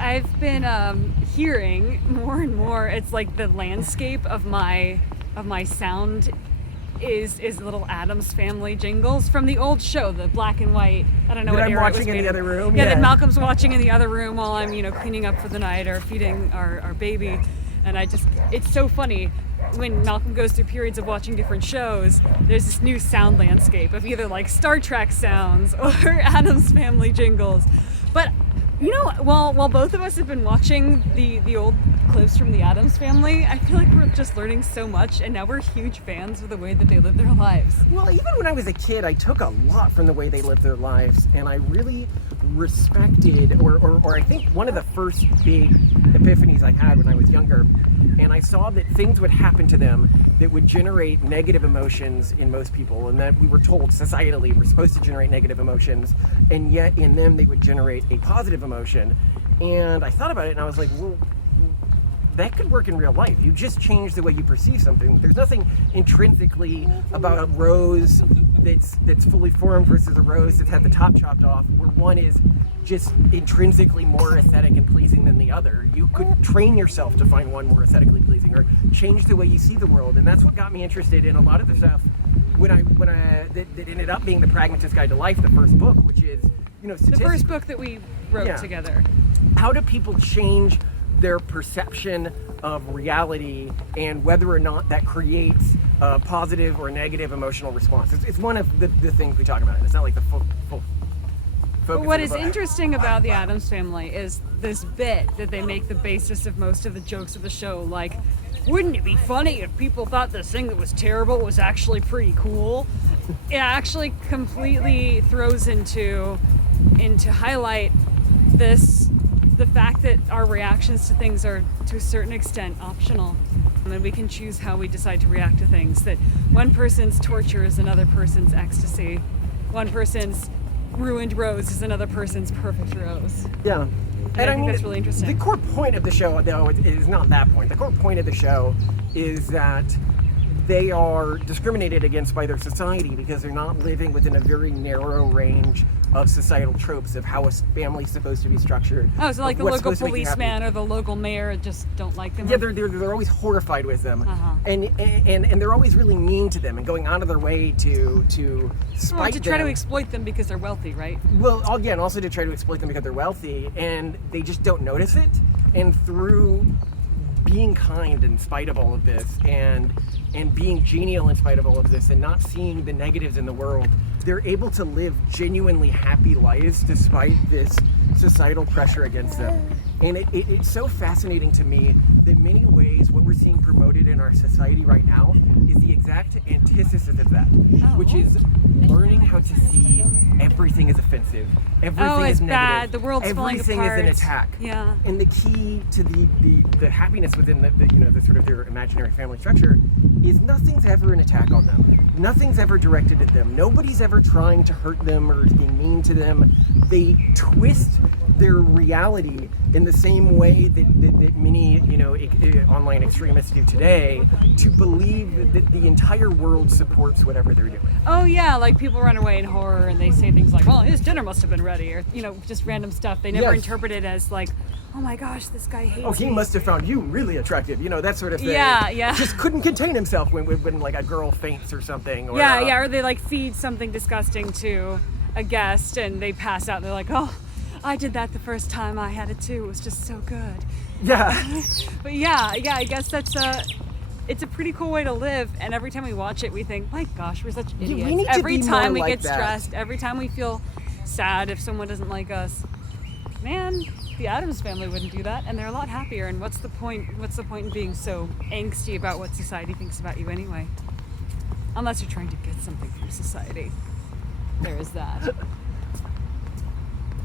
I've been hearing more and more. It's like the landscape of my sound is little Addams Family jingles from the old show, the black and white. I don't know That what I'm era it was watching in made the in. other room. Yeah, that Malcolm's watching in the other room while I'm cleaning up for the night or feeding our baby, and it's so funny. When Malcolm goes through periods of watching different shows, there's this new sound landscape of either like Star Trek sounds or Addams Family jingles. But while both of us have been watching the old clips from the Addams Family, I feel like we're just learning so much, and now we're huge fans of the way that they live their lives. Well, even when I was a kid, I took a lot from the way they lived their lives, and I really respected, or I think one of the first big epiphanies I had when I was younger, and I saw that things would happen to them that would generate negative emotions in most people, and that we were told societally we're supposed to generate negative emotions, and yet in them they would generate a positive emotion. And I thought about it, and I was like, well, that could work in real life. You just change the way you perceive something. There's nothing intrinsically about a rose that's fully formed versus a rose that's had the top chopped off, where one is just intrinsically more aesthetic and pleasing than the other. You could train yourself to find one more aesthetically pleasing, or change the way you see the world. And that's what got me interested in a lot of the stuff that ended up being the Pragmatist Guide to Life, the first book, which is The first book that we wrote together. How do people change their perception of reality, and whether or not that creates a positive or negative emotional response? It's one of the things we talk about. It's not like the full focus. But what is interesting about the Addams Family is this bit that they make the basis of most of the jokes of the show. Like, wouldn't it be funny if people thought this thing that was terrible was actually pretty cool? It actually completely throws into highlight the fact that our reactions to things are, to a certain extent, optional. And we can choose how we decide to react to things. That one person's torture is another person's ecstasy. One person's ruined rose is another person's perfect rose. Yeah. And I think that's really interesting. The core point of the show, though, is not that point. The core point of the show is that they are discriminated against by their society because they're not living within a very narrow range of societal tropes of how a family's supposed to be structured. Oh, so like the local policeman or the local mayor just don't like them? Yeah, they're always horrified with them. And they're always really mean to them and going out of their way to spite them. To try to exploit them because they're wealthy, right? Well, again, also to try to exploit them because they're wealthy, and they just don't notice it. And through being kind in spite of all of this, and being genial in spite of all of this, and not seeing the negatives in the world, they're able to live genuinely happy lives despite this societal pressure against them. And it's so fascinating to me that in many ways what we're seeing promoted in our society right now is the exact antithesis of that, which is learning how to see everything is offensive, everything is negative, bad, the world's falling apart, everything is an attack. Yeah. And the key to the happiness within the sort of their imaginary family structure is nothing's ever an attack on them. Nothing's ever directed at them. Nobody's ever trying to hurt them or is being mean to them. They twist their reality in the same way that many online extremists do today, to believe that the entire world supports whatever they're doing. Oh yeah, like people run away in horror and they say things like, well, his dinner must have been ready, or just random stuff. They never interpret it as like, oh my gosh, this guy hates me. Oh, he must have found you really attractive, that sort of thing. Yeah. Just couldn't contain himself when like a girl faints or something. Or, or they like feed something disgusting to a guest and they pass out and they're like, oh, I did that the first time I had it too. It was just so good. Yeah. But I guess it's a pretty cool way to live. And every time we watch it, we think, my gosh, we're such idiots. We need to every be time more we like get that. stressed, every time we feel sad if someone doesn't like us. Man, the Addams Family wouldn't do that, and they're a lot happier. And what's the point? What's the point in being so angsty about what society thinks about you anyway? Unless you're trying to get something from society. There is that.